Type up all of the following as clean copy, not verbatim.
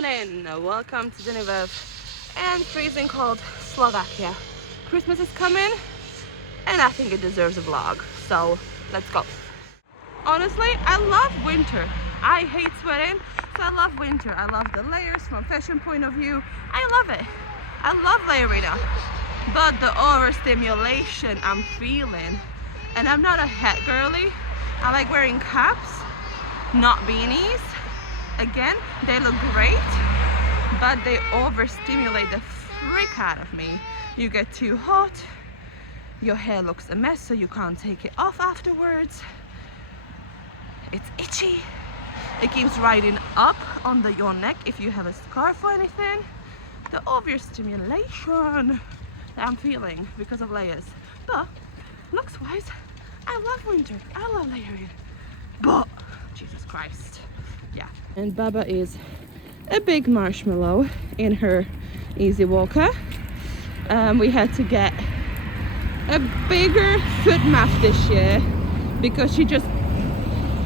morning, welcome to Geneva and freezing cold Slovakia. Christmas is coming and I think it deserves a vlog, so let's go. Honestly, I love winter. I hate sweating, so I love winter. I love the layers from a fashion point of view. I love it. I love layering up, but the overstimulation I'm feeling, and I'm not a hat girly. I like wearing caps, not beanies. Again, they look great, but they overstimulate the freak out of me. You get too hot, your hair looks a mess, so you can't take it off afterwards. It's itchy. It keeps riding up on your neck if you have a scarf or anything. The overstimulation that I'm feeling because of layers. But looks wise, I love winter. I love layering. But Jesus Christ. Yeah. And Baba is a big marshmallow in her easy walker. We had to get a bigger foot mat this year because she just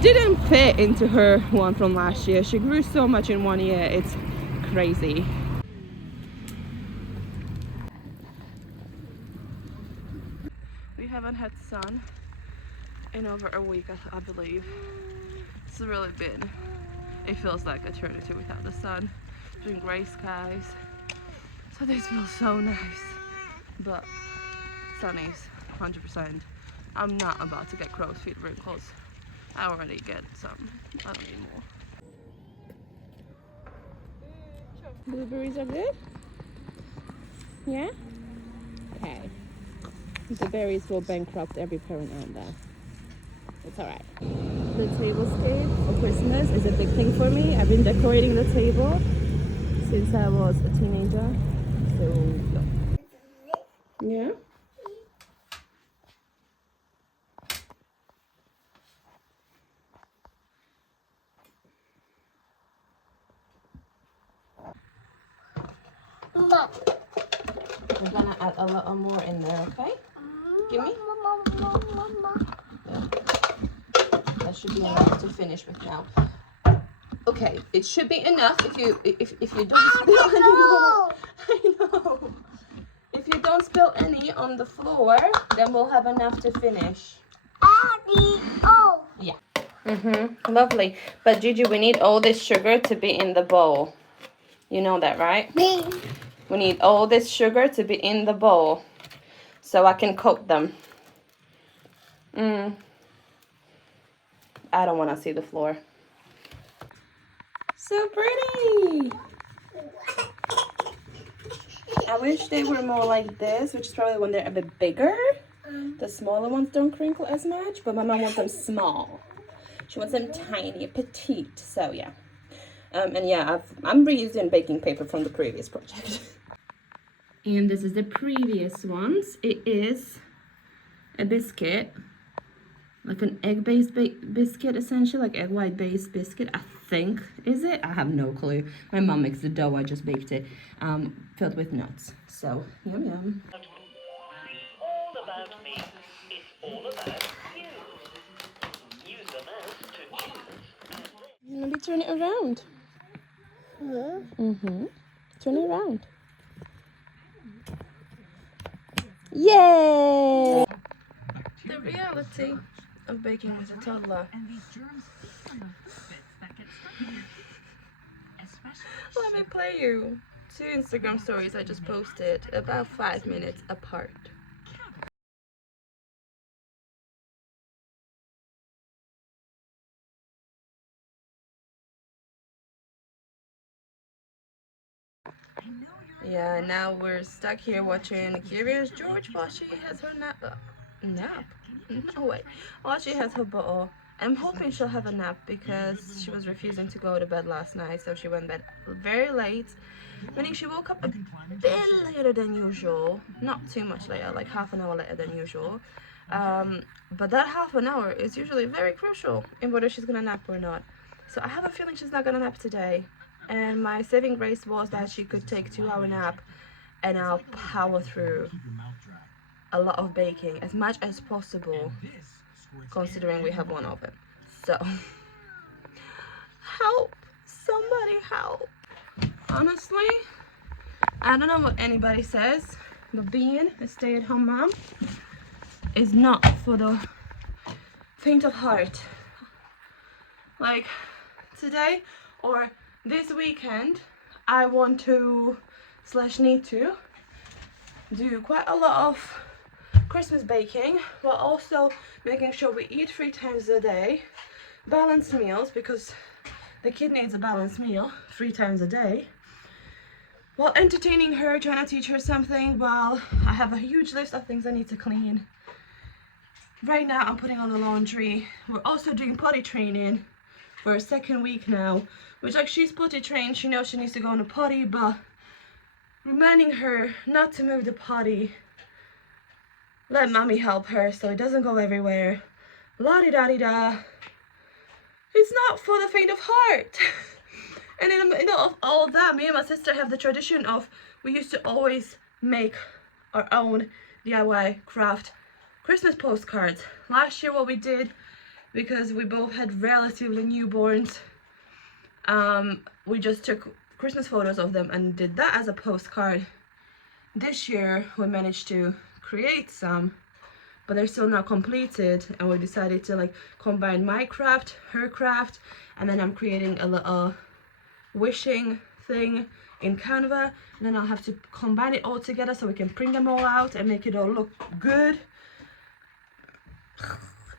didn't fit into her one from last year. She grew so much in 1 year, it's crazy. We haven't had sun in over a week, I believe. It's really been, it feels like eternity without the sun. Doing gray skies, so this feels so nice, but sunny's 100%. I'm not about to get crow's feet wrinkles. I already get some. I don't need more. Blueberries are good? Yeah? Okay. The berries will bankrupt every parent out there. It's alright. The tablescape for Christmas is a big thing for me. I've been decorating the table since I was a teenager. So, yeah. Mama. We're gonna add a little more in there, okay? Give me. Yeah. That should be enough to finish with now. Okay, it should be enough if you don't spill any more. I know. If you don't spill any on the floor, then we'll have enough to finish. Yeah. Lovely. But Gigi, we need all this sugar to be in the bowl. You know that, right? We need all this sugar to be in the bowl so I can coat them. I don't want to see the floor. So pretty! I wish they were more like this, which is probably when they're a bit bigger. The smaller ones don't crinkle as much, but my mom wants them small. She wants them tiny, petite, so yeah. And yeah, I'm reusing baking paper from the previous project. And this is the previous ones. It is a biscuit, like an egg-based biscuit, essentially, like egg white-based biscuit, I think. Is it? I have no clue. My mom makes the dough, I just baked it, filled with nuts. So, yum yum. All about me. It's all about you. Use the mouse to choose. Let me turn it around. Turn it around. Yay! The reality of baking with a toddler. Let me play you 2 Instagram stories I just posted about 5 minutes apart. Yeah, now we're stuck here watching Curious George while she has her nap. No way. While she has her bottle. I'm hoping she'll have a nap because she was refusing to go to bed last night, so she went to bed very late. Meaning she woke up a bit later than usual. Not too much later, like half an hour later than usual. But that half an hour is usually very crucial in whether she's gonna nap or not. So I have a feeling she's not gonna nap today. And my saving grace was that she could take 2-hour nap and I'll power through a lot of baking as much as possible, considering we have one oven. So help, somebody help. Honestly, I don't know what anybody says, but being a stay-at-home mom is not for the faint of heart. Like today or this weekend, I want to slash need to do quite a lot of Christmas baking, while also making sure we eat 3 times a day, balanced meals, because the kid needs a balanced meal 3 times a day, while entertaining her, trying to teach her something, while I have a huge list of things I need to clean. Right now I'm putting on the laundry. We're also doing potty training for a 2nd week now, which, like, she's potty trained, she knows she needs to go on a potty, but reminding her not to move the potty, let mommy help her so it doesn't go everywhere, la-di-da-di-da. It's not for the faint of heart. And in the middle of all that, me and my sister have the tradition of, we used to always make our own DIY craft Christmas postcards. Last year what we did, because we both had relatively newborns, we just took Christmas photos of them and did that as a postcard. This year we managed to create some, but they're still not completed, and we decided to like combine my craft, her craft, and then I'm creating a little wishing thing in Canva, and then I'll have to combine it all together so we can print them all out and make it all look good.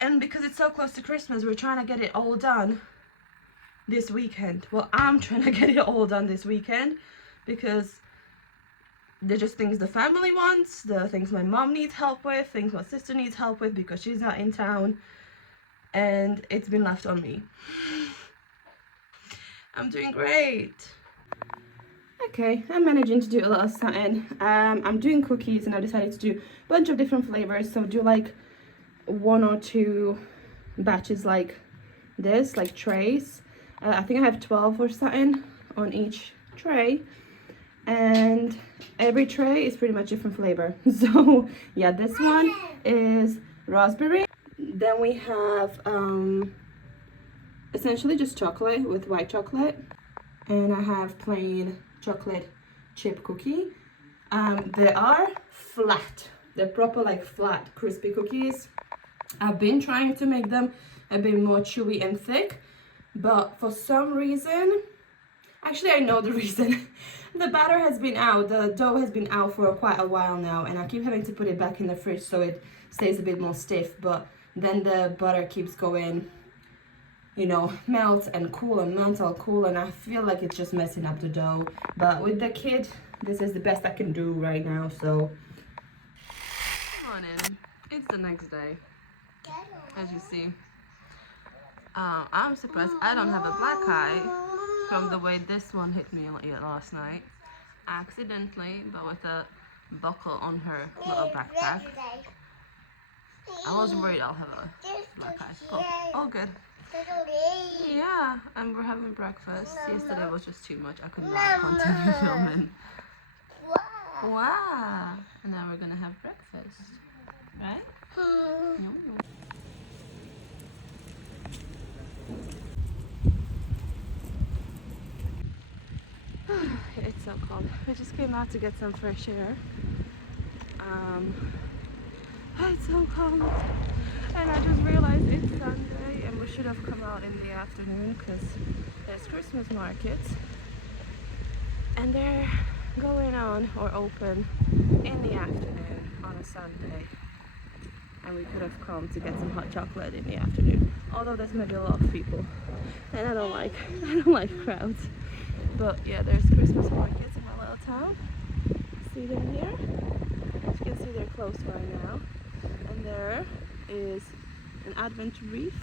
And because it's so close to Christmas, we're trying to get it all done this weekend. Well, I'm trying to get it all done this weekend because they're just things the family wants, the things my mom needs help with, things my sister needs help with because she's not in town, and it's been left on me. I'm doing great. Okay, I'm managing to do a little something. I'm doing cookies, and I decided to do a bunch of different flavors, so do like 1 or 2 batches like this, like trays. I think I have 12 or something on each tray, and every tray is pretty much different flavor. So yeah, this one is raspberry. Then we have essentially just chocolate with white chocolate, and I have plain chocolate chip cookie. They are flat, they're proper like flat crispy cookies. I've been trying to make them a bit more chewy and thick, but for some reason, actually I know the reason, the batter has been out, the dough has been out for quite a while now, and I keep having to put it back in the fridge so it stays a bit more stiff, but then the butter keeps going, you know, melt and cool and melt and cool, and I feel like it's just messing up the dough. But with the kid, this is the best I can do right now, so. Come on in, it's the next day, as you see. I'm surprised I don't have a black eye from the way this one hit me last night, accidentally, but with a buckle on her little backpack. I was worried I'll have a black eye, but all good. Yeah, and we're having breakfast. Yesterday was just too much. I could not continue filming. Wow! And now we're gonna have breakfast, right? Yum. It's so cold. We just came out to get some fresh air. It's so cold, and I just realized it's Sunday and we should have come out in the afternoon because there's Christmas markets and they're going on or open in the afternoon on a Sunday, and we could have come to get some hot chocolate in the afternoon, although there's maybe a lot of people and I don't like crowds. But yeah, there's Christmas markets in my little town. See them here? As you can see, they're closed right now. And there is an Advent wreath.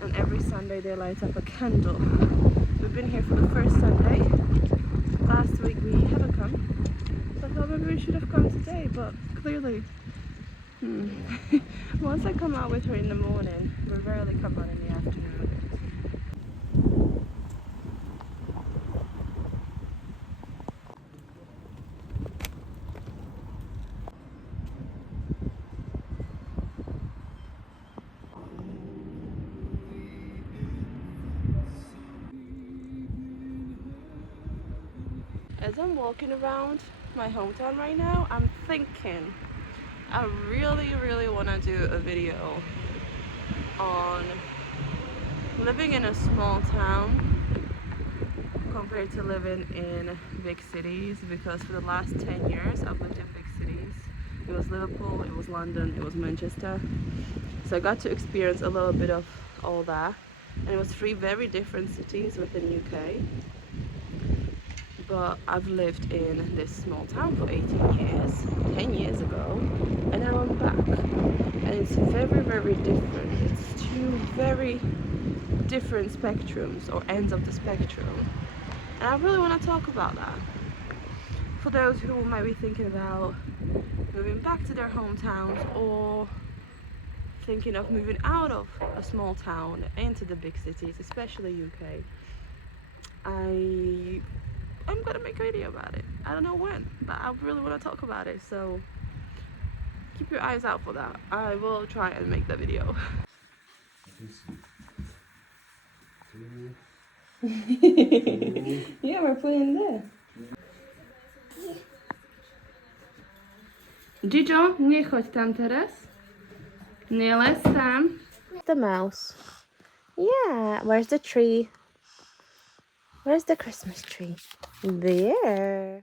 And every Sunday they light up a candle. We've been here for the first Sunday. Last week we haven't come. So I thought maybe we should have come today, but clearly, once I come out with her in the morning, we rarely come out in the afternoon. As I'm walking around my hometown right now, I'm thinking I really want to do a video on living in a small town compared to living in big cities, because for the last 10 years I've lived in big cities. It was Liverpool, it was London, it was Manchester. So I got to experience a little bit of all that, and it was 3 very different cities within UK. But I've lived in this small town for 18 years, 10 years ago, and now I'm back. And it's very different. It's 2 very different spectrums or ends of the spectrum. And I really want to talk about that. For those who might be thinking about moving back to their hometowns, or thinking of moving out of a small town into the big cities, especially UK, I'm gonna make a video about it. I don't know when, but I really want to talk about it, so keep your eyes out for that. I will try and make the video. Yeah, we're playing there. Gigio, nie chodź tam teraz. Nie lez tam. The mouse. Yeah, where's the tree? Where's the Christmas tree? There.